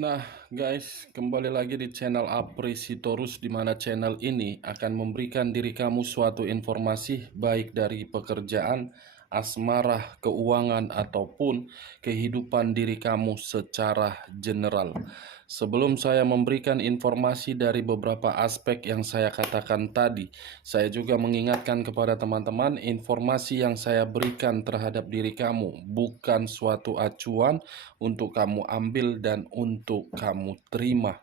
Nah, guys, kembali lagi di channel Apresitorus, di mana channel ini akan memberikan diri kamu suatu informasi baik dari pekerjaan, asmara, keuangan, ataupun kehidupan diri kamu secara general. Sebelum saya memberikan informasi dari beberapa aspek yang saya katakan tadi, saya juga mengingatkan kepada teman-teman, informasi yang saya berikan terhadap diri kamu bukan suatu acuan untuk kamu ambil dan untuk kamu terima.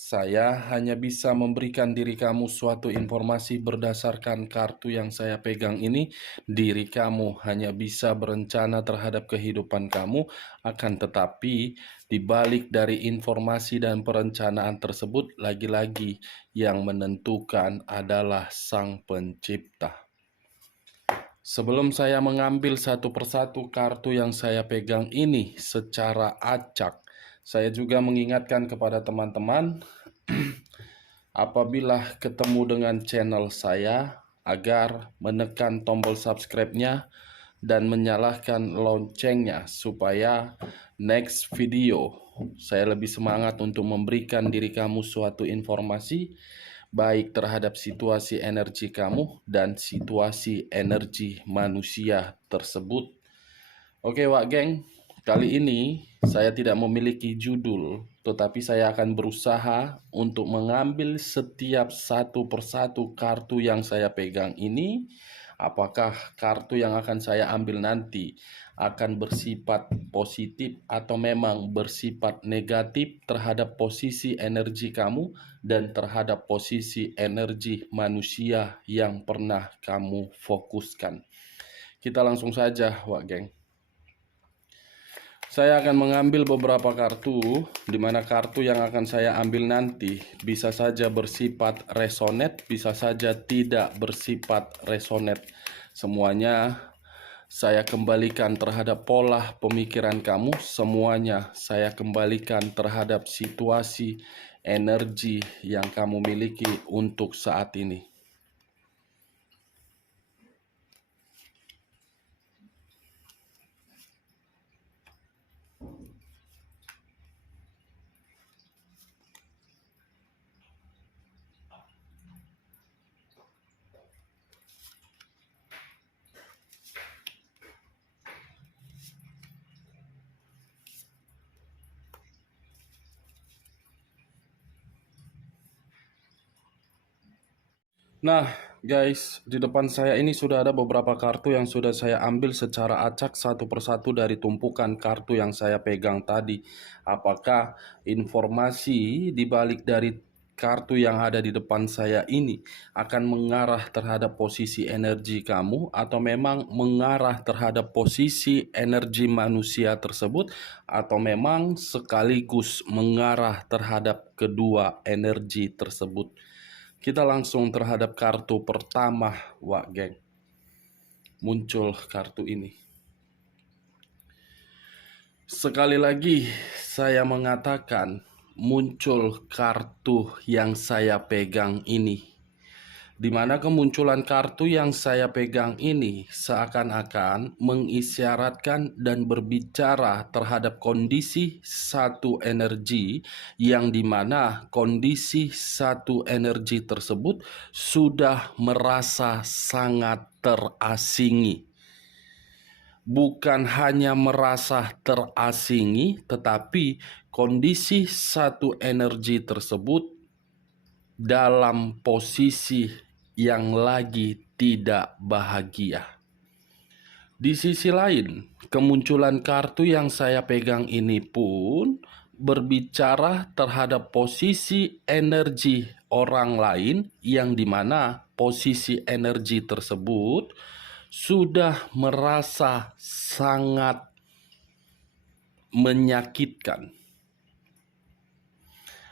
Saya hanya bisa memberikan diri kamu suatu informasi berdasarkan kartu yang saya pegang ini. Diri kamu hanya bisa berencana terhadap kehidupan kamu, akan tetapi di balik dari informasi dan perencanaan tersebut, lagi-lagi yang menentukan adalah Sang Pencipta. Sebelum saya mengambil satu persatu kartu yang saya pegang ini secara acak, saya juga mengingatkan kepada teman-teman apabila ketemu dengan channel saya agar menekan tombol subscribe-nya dan menyalakan loncengnya supaya next video saya lebih semangat untuk memberikan diri kamu suatu informasi baik terhadap situasi energi kamu dan situasi energi manusia tersebut. Oke, Wak Geng, kali ini saya tidak memiliki judul, tetapi saya akan berusaha untuk mengambil setiap satu persatu kartu yang saya pegang ini. Apakah kartu yang akan saya ambil nanti akan bersifat positif atau memang bersifat negatif terhadap posisi energi kamu dan terhadap posisi energi manusia yang pernah kamu fokuskan. Kita langsung saja, Wak Geng. Saya akan mengambil beberapa kartu, di mana kartu yang akan saya ambil nanti bisa saja bersifat resonate, bisa saja tidak bersifat resonate. Semuanya saya kembalikan terhadap pola pemikiran kamu, semuanya saya kembalikan terhadap situasi energi yang kamu miliki untuk saat ini. Nah, guys, di depan saya ini sudah ada beberapa kartu yang sudah saya ambil secara acak satu persatu dari tumpukan kartu yang saya pegang tadi. Apakah informasi di balik dari kartu yang ada di depan saya ini akan mengarah terhadap posisi energi kamu atau memang mengarah terhadap posisi energi manusia tersebut atau memang sekaligus mengarah terhadap kedua energi tersebut? Kita langsung terhadap kartu pertama, Wak Geng. Muncul kartu ini. Sekali lagi saya mengatakan muncul kartu yang saya pegang ini. Di mana kemunculan kartu yang saya pegang ini seakan-akan mengisyaratkan dan berbicara terhadap kondisi satu energi yang dimana kondisi satu energi tersebut sudah merasa sangat terasingi. Bukan hanya merasa terasingi, tetapi kondisi satu energi tersebut dalam posisi yang lagi tidak bahagia. Di sisi lain, kemunculan kartu yang saya pegang ini pun berbicara terhadap posisi energi orang lain yang dimana posisi energi tersebut sudah merasa sangat menyakitkan.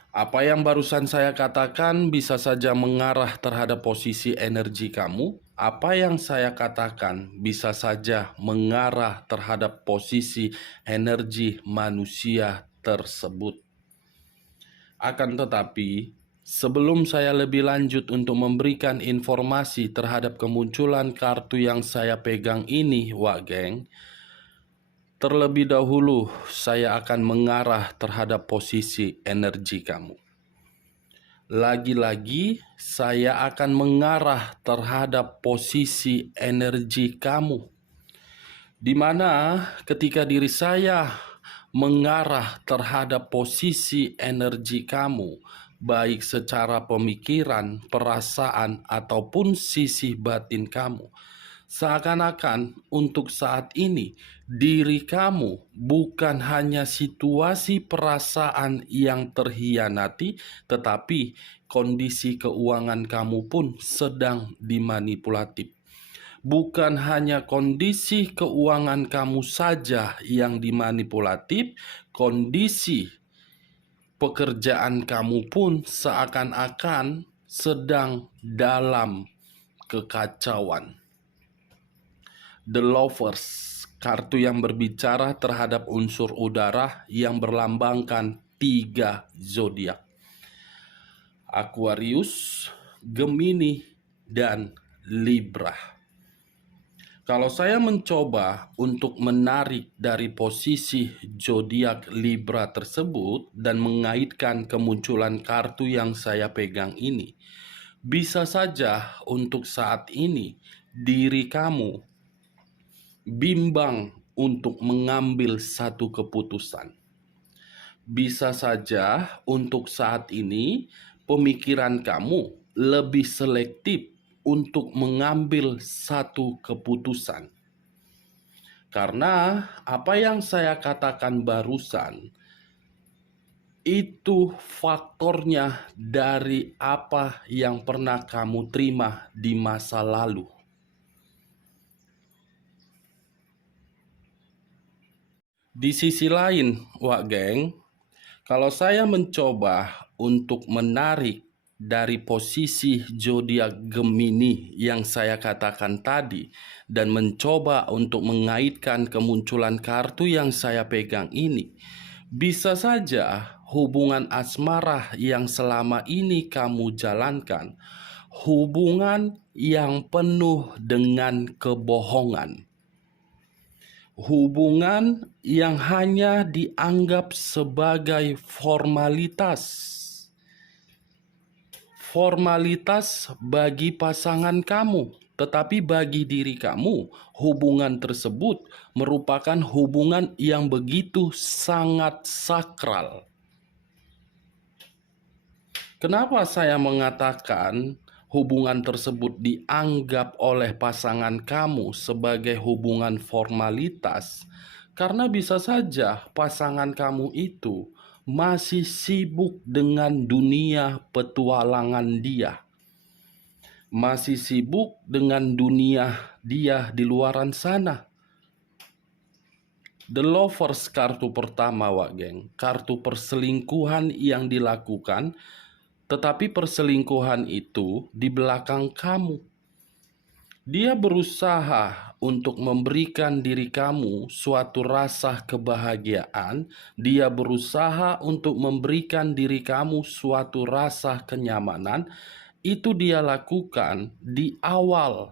Apa yang barusan saya katakan bisa saja mengarah terhadap posisi energi kamu. Apa yang saya katakan bisa saja mengarah terhadap posisi energi manusia tersebut. Akan tetapi, sebelum saya lebih lanjut untuk memberikan informasi terhadap kemunculan kartu yang saya pegang ini, Wak Geng, Terlebih dahulu, saya akan mengarah terhadap posisi energi kamu. Lagi-lagi, saya akan mengarah terhadap posisi energi kamu, di mana ketika diri saya mengarah terhadap posisi energi kamu, baik secara pemikiran, perasaan, ataupun sisi batin kamu, seakan-akan untuk saat ini diri kamu bukan hanya situasi perasaan yang terhianati, tetapi kondisi keuangan kamu pun sedang dimanipulatif. Bukan hanya kondisi keuangan kamu saja yang dimanipulatif, kondisi pekerjaan kamu pun seakan-akan sedang dalam kekacauan. The Lovers, kartu yang berbicara terhadap unsur udara yang berlambangkan 3 zodiak: Aquarius, Gemini, dan Libra. Kalau saya mencoba untuk menarik dari posisi zodiak Libra tersebut dan mengaitkan kemunculan kartu yang saya pegang ini, bisa saja untuk saat ini diri kamu bimbang untuk mengambil satu keputusan. Bisa saja untuk saat ini pemikiran kamu lebih selektif untuk mengambil satu keputusan. Karena apa yang saya katakan barusan itu faktornya dari apa yang pernah kamu terima di masa lalu. Di sisi lain, Wak Geng, kalau saya mencoba untuk menarik dari posisi zodiak Gemini yang saya katakan tadi dan mencoba untuk mengaitkan kemunculan kartu yang saya pegang ini, bisa saja hubungan asmara yang selama ini kamu jalankan, hubungan yang penuh dengan kebohongan. Hubungan yang hanya dianggap sebagai formalitas bagi pasangan kamu, tetapi bagi diri kamu, hubungan tersebut merupakan hubungan yang begitu sangat sakral. Kenapa saya mengatakan hubungan tersebut dianggap oleh pasangan kamu sebagai hubungan formalitas? Karena bisa saja pasangan kamu itu masih sibuk dengan dunia petualangan dia. Masih sibuk dengan dunia dia di luaran sana. The Lovers, kartu pertama, Wak Geng. Kartu perselingkuhan yang dilakukan, tetapi perselingkuhan itu di belakang kamu. Dia berusaha untuk memberikan diri kamu suatu rasa kebahagiaan. Dia berusaha untuk memberikan diri kamu suatu rasa kenyamanan. Itu dia lakukan di awal.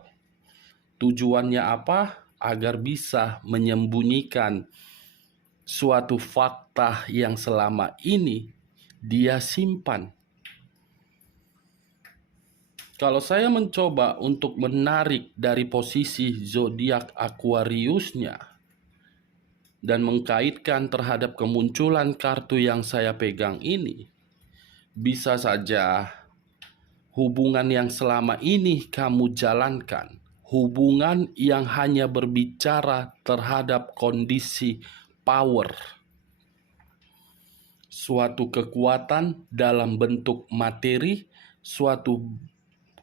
Tujuannya apa? Agar bisa menyembunyikan suatu fakta yang selama ini dia simpan. Kalau saya mencoba untuk menarik dari posisi zodiak Aquariusnya dan mengkaitkan terhadap kemunculan kartu yang saya pegang ini, bisa saja hubungan yang selama ini kamu jalankan, hubungan yang hanya berbicara terhadap kondisi power, suatu kekuatan dalam bentuk materi, suatu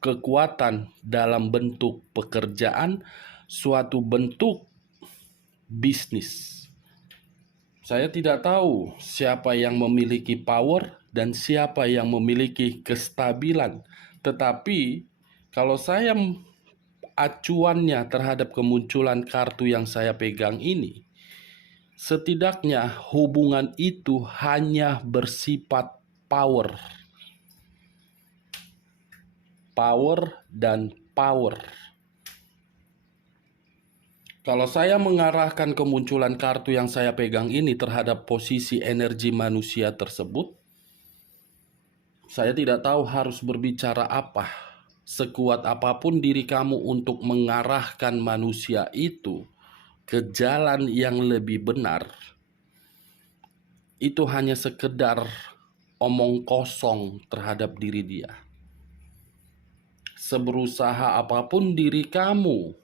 kekuatan dalam bentuk pekerjaan, suatu bentuk bisnis. Saya tidak tahu siapa yang memiliki power dan siapa yang memiliki kestabilan. Tetapi kalau saya acuannya terhadap kemunculan kartu yang saya pegang ini, setidaknya hubungan itu hanya bersifat power. Power dan power. Kalau saya mengarahkan kemunculan kartu yang saya pegang ini terhadap posisi energi manusia tersebut, saya tidak tahu harus berbicara apa. Sekuat apapun diri kamu untuk mengarahkan manusia itu ke jalan yang lebih benar, itu hanya sekedar omong kosong terhadap diri dia. Seberusaha apapun diri kamu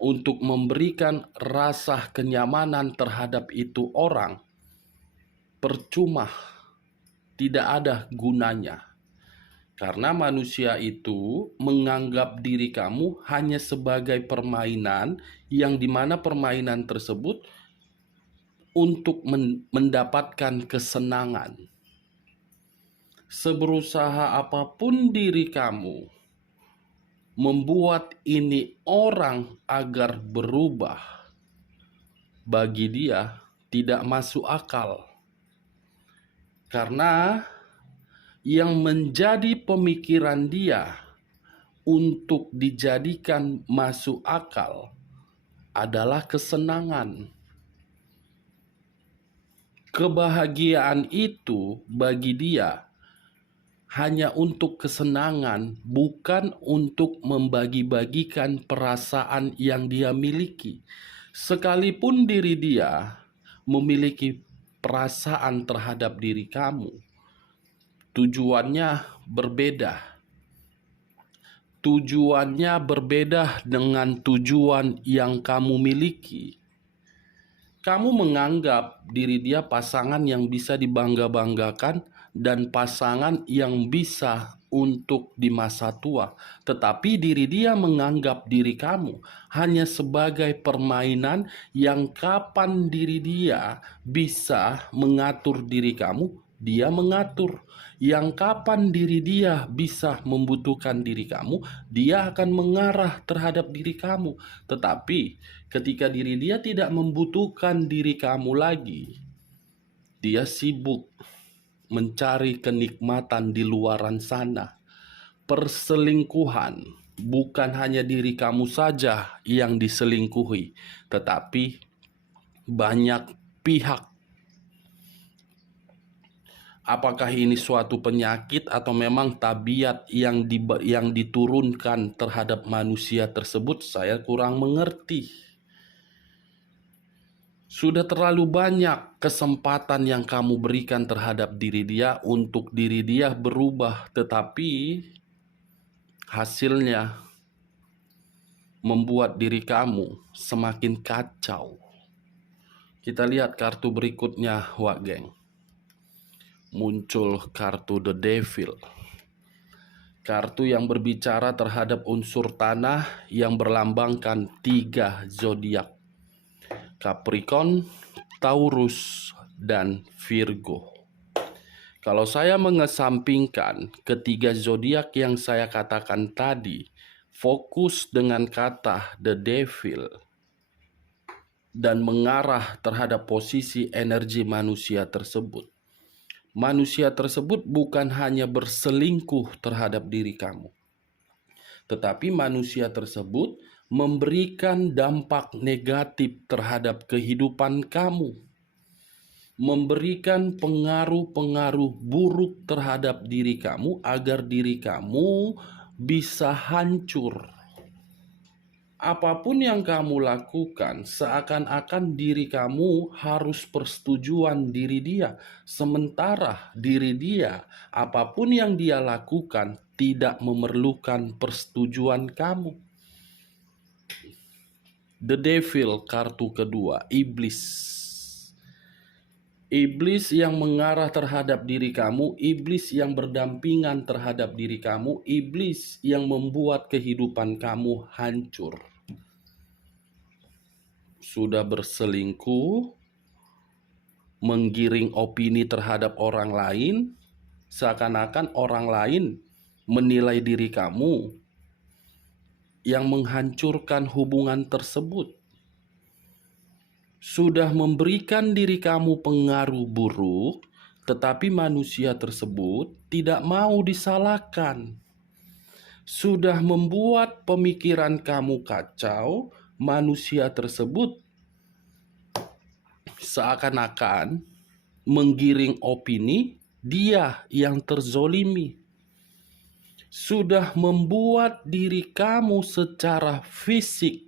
untuk memberikan rasa kenyamanan terhadap itu orang, percuma, tidak ada gunanya. Karena manusia itu menganggap diri kamu hanya sebagai permainan, yang dimana permainan tersebut untuk mendapatkan kesenangan. Seberusaha apapun diri kamu membuat ini orang agar berubah, bagi dia tidak masuk akal. Karena yang menjadi pemikiran dia untuk dijadikan masuk akal adalah kesenangan. Kebahagiaan itu bagi dia hanya untuk kesenangan, bukan untuk membagi-bagikan perasaan yang dia miliki. Sekalipun diri dia memiliki perasaan terhadap diri kamu, tujuannya berbeda. Tujuannya berbeda dengan tujuan yang kamu miliki. Kamu menganggap diri dia pasangan yang bisa dibangga-banggakan dan pasangan yang bisa untuk di masa tua. Tetapi diri dia menganggap diri kamu hanya sebagai permainan yang kapan diri dia bisa mengatur diri kamu, dia mengatur. Yang kapan diri dia bisa membutuhkan diri kamu, dia akan mengarah terhadap diri kamu. Tetapi ketika diri dia tidak membutuhkan diri kamu lagi, dia sibuk mencari kenikmatan di luaran sana. Perselingkuhan bukan hanya diri kamu saja yang diselingkuhi, tetapi banyak pihak. Apakah ini suatu penyakit atau memang tabiat yang diturunkan terhadap manusia tersebut? Saya kurang mengerti. Sudah terlalu banyak kesempatan yang kamu berikan terhadap diri dia untuk diri dia berubah, tetapi hasilnya membuat diri kamu semakin kacau. Kita lihat kartu berikutnya, Wak Geng. Muncul kartu The Devil. Kartu yang berbicara terhadap unsur tanah yang berlambangkan 3 zodiak: Capricorn, Taurus, dan Virgo. Kalau saya mengesampingkan ketiga zodiak yang saya katakan tadi, fokus dengan kata The Devil, dan mengarah terhadap posisi energi manusia tersebut. Manusia tersebut bukan hanya berselingkuh terhadap diri kamu, tetapi manusia tersebut memberikan dampak negatif terhadap kehidupan kamu, memberikan pengaruh-pengaruh buruk terhadap diri kamu agar diri kamu bisa hancur. Apapun yang kamu lakukan, seakan-akan diri kamu harus persetujuan diri dia. Sementara diri dia, apapun yang dia lakukan, tidak memerlukan persetujuan kamu. The Devil, kartu kedua, iblis. Iblis yang mengarah terhadap diri kamu, iblis yang berdampingan terhadap diri kamu, iblis yang membuat kehidupan kamu hancur. Sudah berselingkuh, menggiring opini terhadap orang lain, seakan-akan orang lain menilai diri kamu, yang menghancurkan hubungan tersebut. Sudah memberikan diri kamu pengaruh buruk, tetapi manusia tersebut tidak mau disalahkan. Sudah membuat pemikiran kamu kacau, manusia tersebut seakan-akan menggiring opini dia yang terzolimi. Sudah membuat diri kamu secara fisik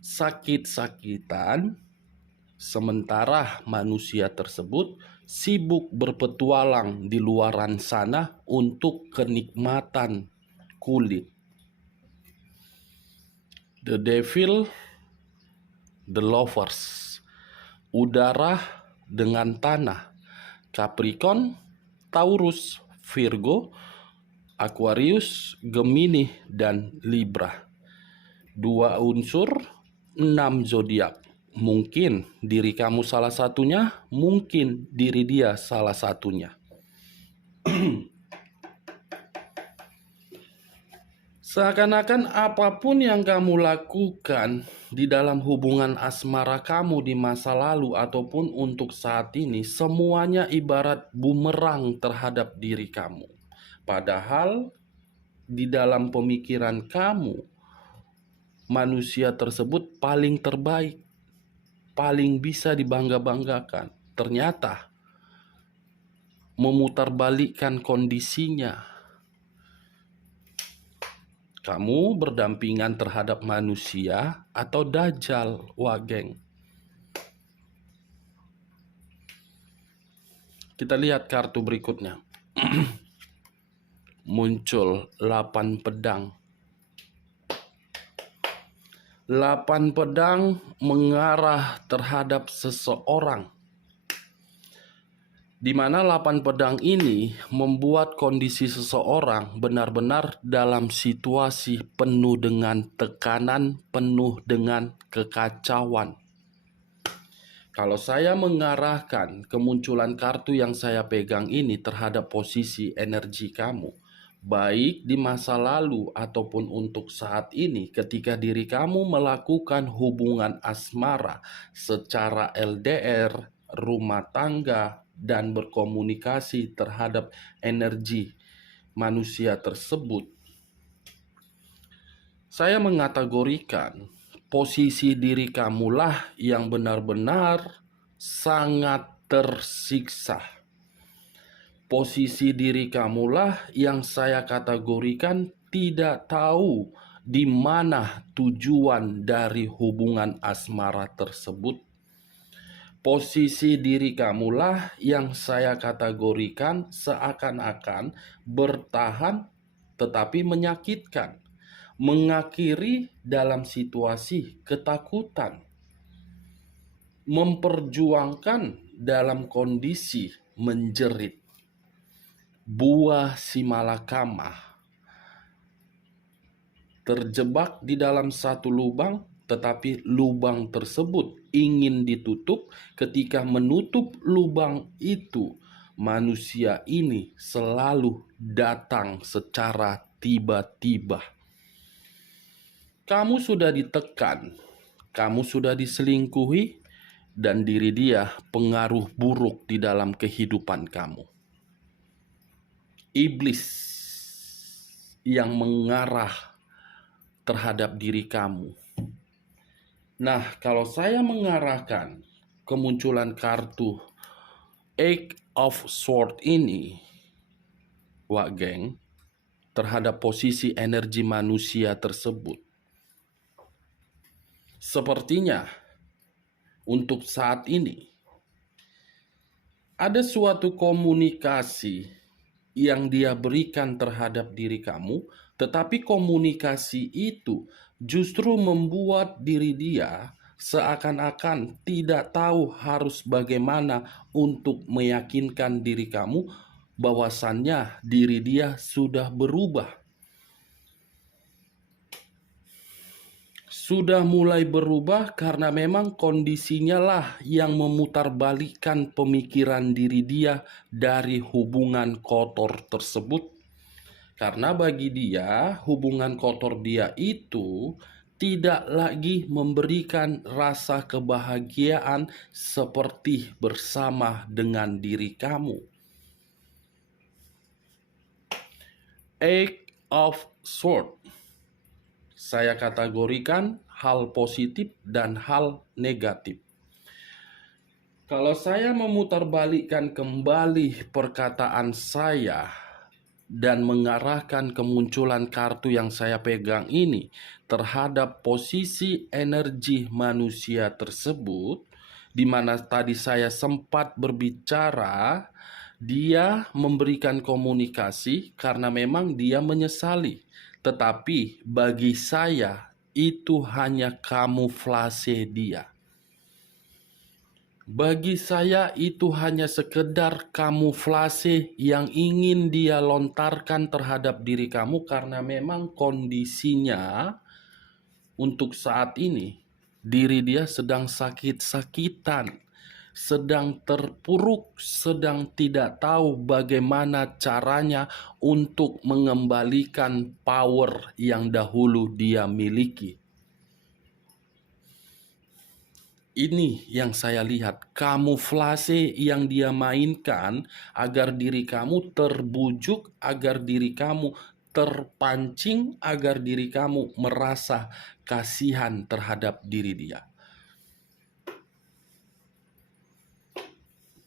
sakit-sakitan, sementara manusia tersebut sibuk berpetualang di luaran sana untuk kenikmatan kulit. The devil, the lovers, udara dengan tanah, Capricorn, Taurus, Virgo, Aquarius, Gemini, dan Libra. 2 unsur, 6 zodiak. Mungkin diri kamu salah satunya, mungkin diri dia salah satunya. Seakan-akan apapun yang kamu lakukan di dalam hubungan asmara kamu di masa lalu ataupun untuk saat ini, semuanya ibarat bumerang terhadap diri kamu. Padahal di dalam pemikiran kamu, manusia tersebut paling terbaik, paling bisa dibangga-banggakan. Ternyata memutarbalikkan kondisinya. Kamu berdampingan terhadap manusia atau dajjal, wageng. Kita lihat kartu berikutnya. Muncul 8 pedang. 8 pedang mengarah terhadap seseorang, di mana 8 pedang ini membuat kondisi seseorang benar-benar dalam situasi penuh dengan tekanan, penuh dengan kekacauan. Kalau saya mengarahkan kemunculan kartu yang saya pegang ini terhadap posisi energi kamu, baik di masa lalu ataupun untuk saat ini, ketika diri kamu melakukan hubungan asmara secara LDR, rumah tangga, dan berkomunikasi terhadap energi manusia tersebut, saya mengategorikan posisi diri kamulah yang benar-benar sangat tersiksa. Posisi diri kamulah yang saya kategorikan tidak tahu di mana tujuan dari hubungan asmara tersebut. Posisi diri kamulah yang saya kategorikan seakan-akan bertahan tetapi menyakitkan, mengakhiri dalam situasi ketakutan, memperjuangkan dalam kondisi menjerit. Buah si malakama terjebak di dalam satu lubang, tetapi lubang tersebut ingin ditutup. Ketika menutup lubang itu, manusia ini selalu datang secara tiba-tiba. Kamu sudah ditekan, kamu sudah diselingkuhi, dan diri dia pengaruh buruk di dalam kehidupan kamu. Iblis yang mengarah terhadap diri kamu. Nah, kalau saya mengarahkan kemunculan kartu Eight of Swords ini, Wak Geng, terhadap posisi energi manusia tersebut, sepertinya untuk saat ini ada suatu komunikasi yang dia berikan terhadap diri kamu, tetapi komunikasi itu justru membuat diri dia seakan-akan tidak tahu harus bagaimana untuk meyakinkan diri kamu bahwasannya diri dia sudah berubah. Sudah mulai berubah karena memang kondisinya lah yang memutarbalikkan pemikiran diri dia dari hubungan kotor tersebut. Karena bagi dia, hubungan kotor dia itu tidak lagi memberikan rasa kebahagiaan seperti bersama dengan diri kamu. Eight of Swords Saya kategorikan hal positif dan hal negatif. Kalau saya memutarbalikkan kembali perkataan saya dan mengarahkan kemunculan kartu yang saya pegang ini terhadap posisi energi manusia tersebut, di mana tadi saya sempat berbicara, dia memberikan komunikasi karena memang dia menyesali. Tetapi bagi saya itu hanya kamuflase dia. Bagi saya itu hanya sekedar kamuflase yang ingin dia lontarkan terhadap diri kamu karena memang kondisinya untuk saat ini diri dia sedang sakit-sakitan, sedang terpuruk, sedang tidak tahu bagaimana caranya untuk mengembalikan power yang dahulu dia miliki. Ini yang saya lihat, kamuflase yang dia mainkan agar diri kamu terbujuk, agar diri kamu terpancing, agar diri kamu merasa kasihan terhadap diri dia.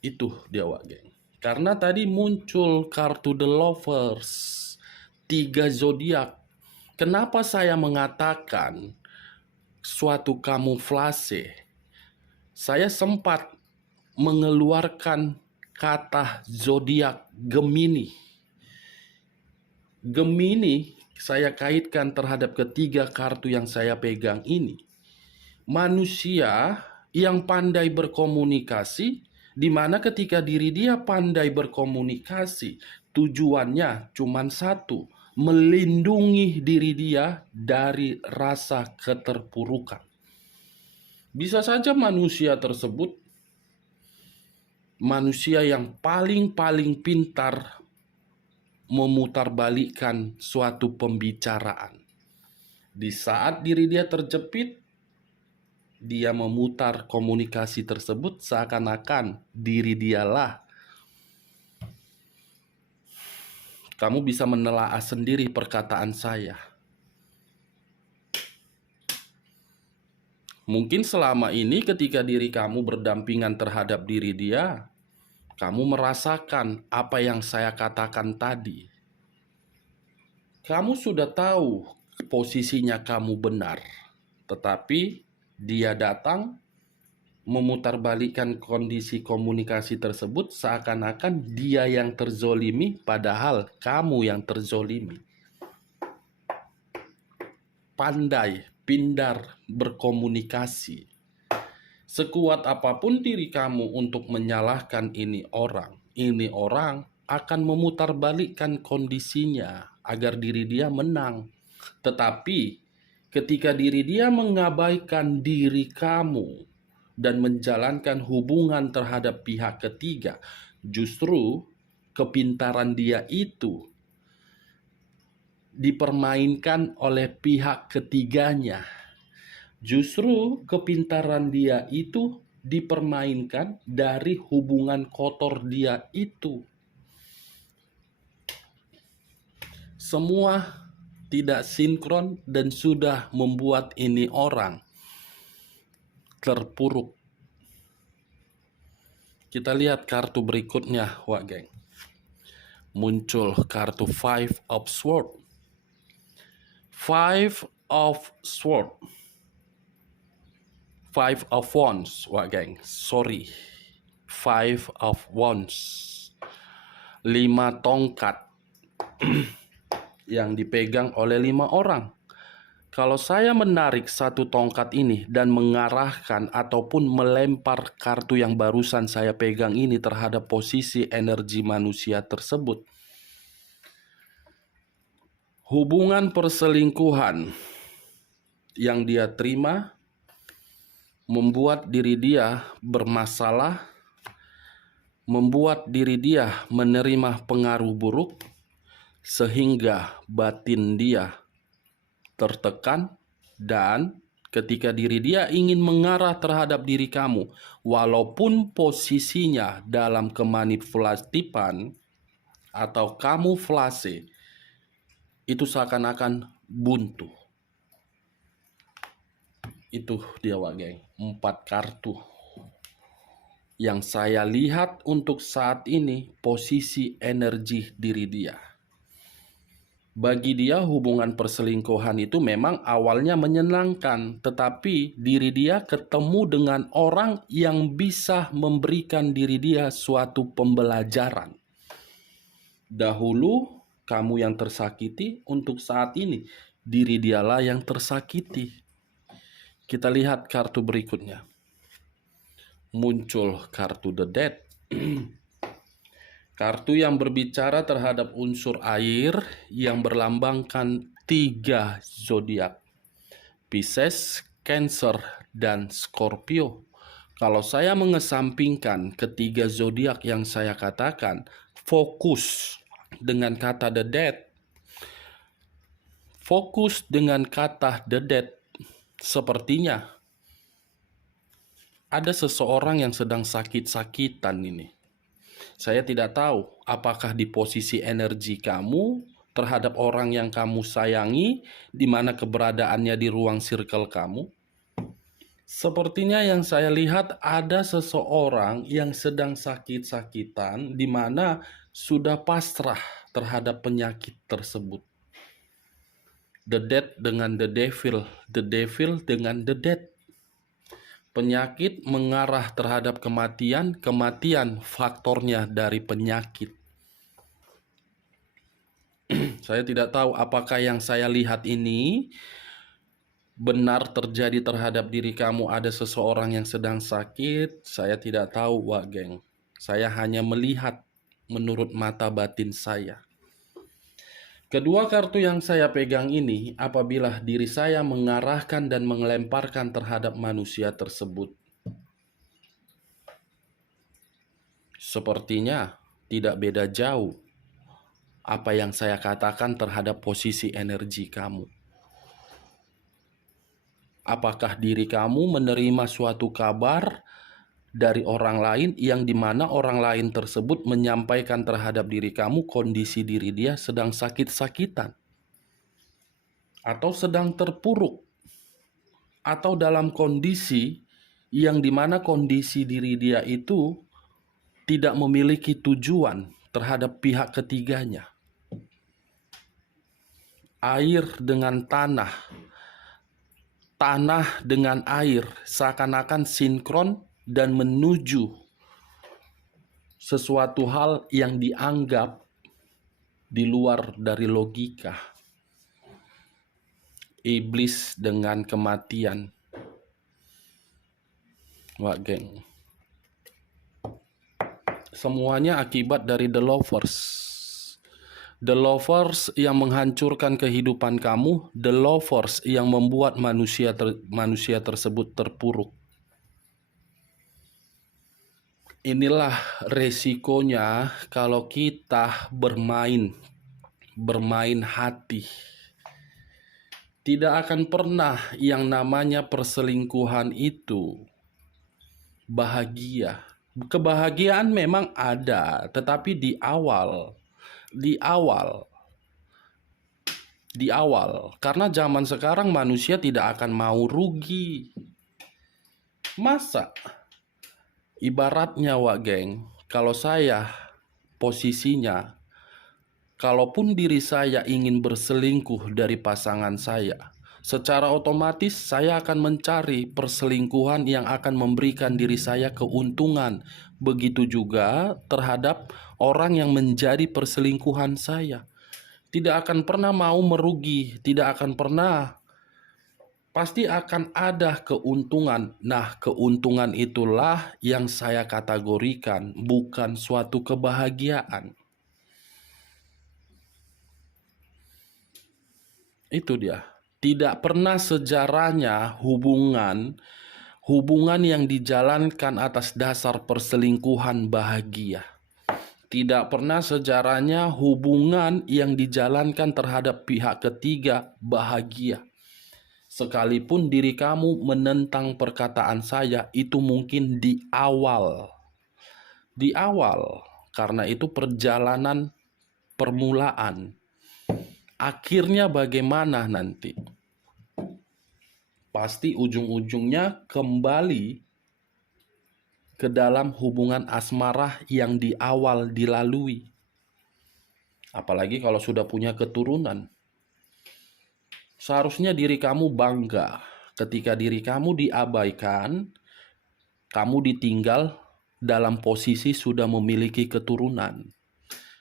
Itu dia, Wak Geng. Karena tadi muncul kartu The Lovers, 3 zodiak. Kenapa saya mengatakan suatu kamuflase? Saya sempat mengeluarkan kata zodiak Gemini. Gemini saya kaitkan terhadap ketiga kartu yang saya pegang ini. Manusia yang pandai berkomunikasi, di mana ketika diri dia pandai berkomunikasi, tujuannya cuma satu, melindungi diri dia dari rasa keterpurukan. Bisa saja manusia tersebut manusia yang paling pintar memutarbalikkan suatu pembicaraan. Di saat diri dia terjepit, dia memutar komunikasi tersebut seakan-akan diri dialah. Kamu bisa menelaah sendiri perkataan saya. Mungkin selama ini ketika diri kamu berdampingan terhadap diri dia, kamu merasakan apa yang saya katakan tadi. Kamu sudah tahu posisinya kamu benar, tetapi dia datang memutarbalikkan kondisi komunikasi tersebut seakan-akan dia yang terzolimi, padahal kamu yang terzolimi. Pandai, pindar berkomunikasi. Sekuat apapun diri kamu untuk menyalahkan ini orang akan memutarbalikkan kondisinya agar diri dia menang. Tetapi ketika diri dia mengabaikan diri kamu dan menjalankan hubungan terhadap pihak ketiga, justru kepintaran dia itu dipermainkan oleh pihak ketiganya. Justru kepintaran dia itu dipermainkan dari hubungan kotor dia itu. Semua tidak sinkron dan sudah membuat ini orang terpuruk. Kita lihat kartu berikutnya, Wak Geng. Muncul kartu Five of Swords. Five of Swords. Five of Wands, Wak Geng. Sorry. Five of Wands. 5 tongkat yang dipegang oleh 5 orang. Kalau saya menarik satu tongkat ini dan mengarahkan ataupun melempar kartu yang barusan saya pegang ini terhadap posisi energi manusia tersebut, hubungan perselingkuhan yang dia terima membuat diri dia bermasalah, membuat diri dia menerima pengaruh buruk, sehingga batin dia tertekan, dan ketika diri dia ingin mengarah terhadap diri kamu, walaupun posisinya dalam kemanipulatifan atau kamuflase, itu seakan-akan buntu. Itu dia Wak Geng, 4 kartu yang saya lihat untuk saat ini posisi energi diri dia. Bagi dia hubungan perselingkuhan itu memang awalnya menyenangkan, tetapi diri dia ketemu dengan orang yang bisa memberikan diri dia suatu pembelajaran. Dahulu kamu yang tersakiti, untuk saat ini diri dialah yang tersakiti. Kita lihat kartu berikutnya. Muncul kartu The Death. Kartu yang berbicara terhadap unsur air yang berlambangkan 3 zodiak. Pisces, Cancer, dan Scorpio. Kalau saya mengesampingkan ketiga zodiak yang saya katakan, fokus dengan kata The Death. Fokus dengan kata The Death, sepertinya ada seseorang yang sedang sakit-sakitan ini. Saya tidak tahu apakah di posisi energi kamu terhadap orang yang kamu sayangi, di mana keberadaannya di ruang circle kamu. Sepertinya yang saya lihat ada seseorang yang sedang sakit-sakitan, di mana sudah pasrah terhadap penyakit tersebut. The Death dengan The Devil dengan The Death. Penyakit mengarah terhadap kematian, kematian faktornya dari penyakit. Saya tidak tahu apakah yang saya lihat ini benar terjadi terhadap diri kamu. Ada seseorang yang sedang sakit. Saya tidak tahu, Wak Geng. Saya hanya melihat menurut mata batin saya. Kedua kartu yang saya pegang ini, apabila diri saya mengarahkan dan melemparkan terhadap manusia tersebut, sepertinya tidak beda jauh apa yang saya katakan terhadap posisi energi kamu. Apakah diri kamu menerima suatu kabar dari orang lain yang dimana orang lain tersebut menyampaikan terhadap diri kamu kondisi diri dia sedang sakit-sakitan, atau sedang terpuruk, atau dalam kondisi yang dimana kondisi diri dia itu tidak memiliki tujuan terhadap pihak ketiganya. Air dengan tanah, tanah dengan air seakan-akan sinkron dan menuju sesuatu hal yang dianggap di luar dari logika. Iblis dengan kematian. Wak Geng. Semuanya akibat dari The Lovers. The Lovers yang menghancurkan kehidupan kamu, The Lovers yang membuat manusia tersebut terpuruk. Inilah resikonya kalau kita bermain hati. Tidak akan pernah yang namanya perselingkuhan itu bahagia. Kebahagiaan memang ada, tetapi di awal. Karena zaman sekarang manusia tidak akan mau rugi. Masa? Ibaratnya, Wak Geng, kalau saya posisinya, kalaupun diri saya ingin berselingkuh dari pasangan saya, secara otomatis saya akan mencari perselingkuhan yang akan memberikan diri saya keuntungan. Begitu juga terhadap orang yang menjadi perselingkuhan saya. Tidak akan pernah mau merugi, tidak akan pernah. Pasti akan ada keuntungan. Nah, keuntungan itulah yang saya kategorikan, bukan suatu kebahagiaan. Itu dia. Tidak pernah sejarahnya hubungan yang dijalankan atas dasar perselingkuhan bahagia. Tidak pernah sejarahnya hubungan yang dijalankan terhadap pihak ketiga bahagia. Sekalipun diri kamu menentang perkataan saya, itu mungkin di awal. Karena itu perjalanan permulaan. Akhirnya bagaimana nanti? pasti ujung-ujungnya kembali ke dalam hubungan asmara yang di awal dilalui. Apalagi kalau sudah punya keturunan. Seharusnya diri kamu bangga ketika diri kamu diabaikan, kamu ditinggal dalam posisi sudah memiliki keturunan.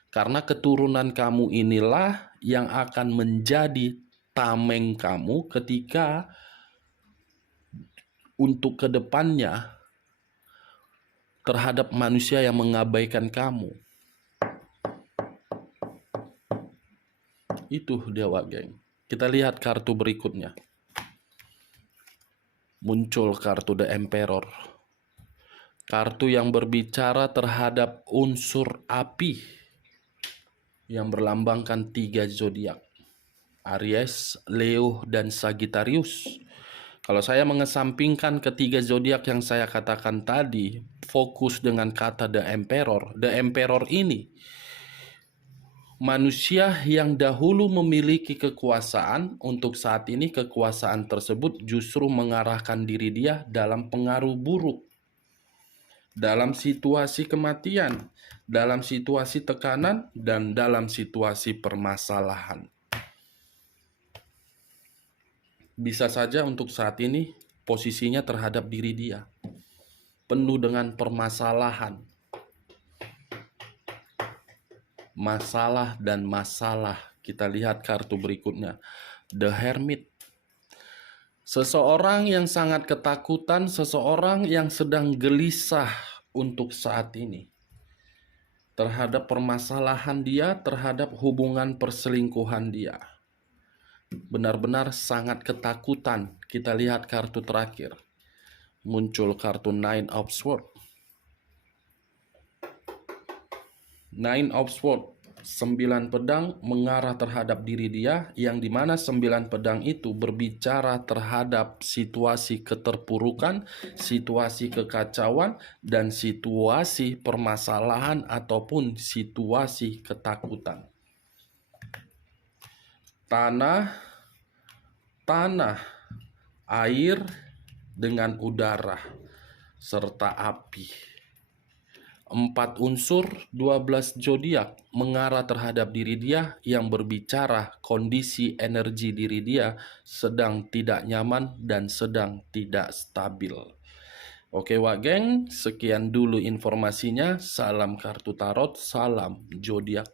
Karena keturunan kamu inilah yang akan menjadi tameng kamu ketika untuk kedepannya terhadap manusia yang mengabaikan kamu. Itu Dewa Geng. Kita lihat kartu berikutnya. Muncul kartu The Emperor. Kartu yang berbicara terhadap unsur api yang berlambangkan 3 zodiak. Aries, Leo, dan Sagittarius. Kalau saya mengesampingkan ketiga zodiak yang saya katakan tadi, fokus dengan kata The Emperor. The Emperor ini manusia yang dahulu memiliki kekuasaan, untuk saat ini kekuasaan tersebut justru mengarahkan diri dia dalam pengaruh buruk, dalam situasi kematian, dalam situasi tekanan, dan dalam situasi permasalahan. Bisa saja untuk saat ini posisinya terhadap diri dia penuh dengan permasalahan. Masalah dan masalah. Kita lihat kartu berikutnya. The Hermit. Seseorang yang sangat ketakutan, seseorang yang sedang gelisah untuk saat ini. Terhadap permasalahan dia, terhadap hubungan perselingkuhan dia. Benar-benar sangat ketakutan. Kita lihat kartu terakhir. Muncul kartu Nine of Swords. Nine of Swords, 9 pedang mengarah terhadap diri dia, yang dimana 9 pedang itu berbicara terhadap situasi keterpurukan, situasi kekacauan, dan situasi permasalahan ataupun situasi ketakutan. Tanah, air dengan udara, serta api. 4 unsur, 12 zodiak mengarah terhadap diri dia yang berbicara kondisi energi diri dia sedang tidak nyaman dan sedang tidak stabil. Oke Wak Geng, sekian dulu informasinya. Salam kartu tarot, salam zodiak.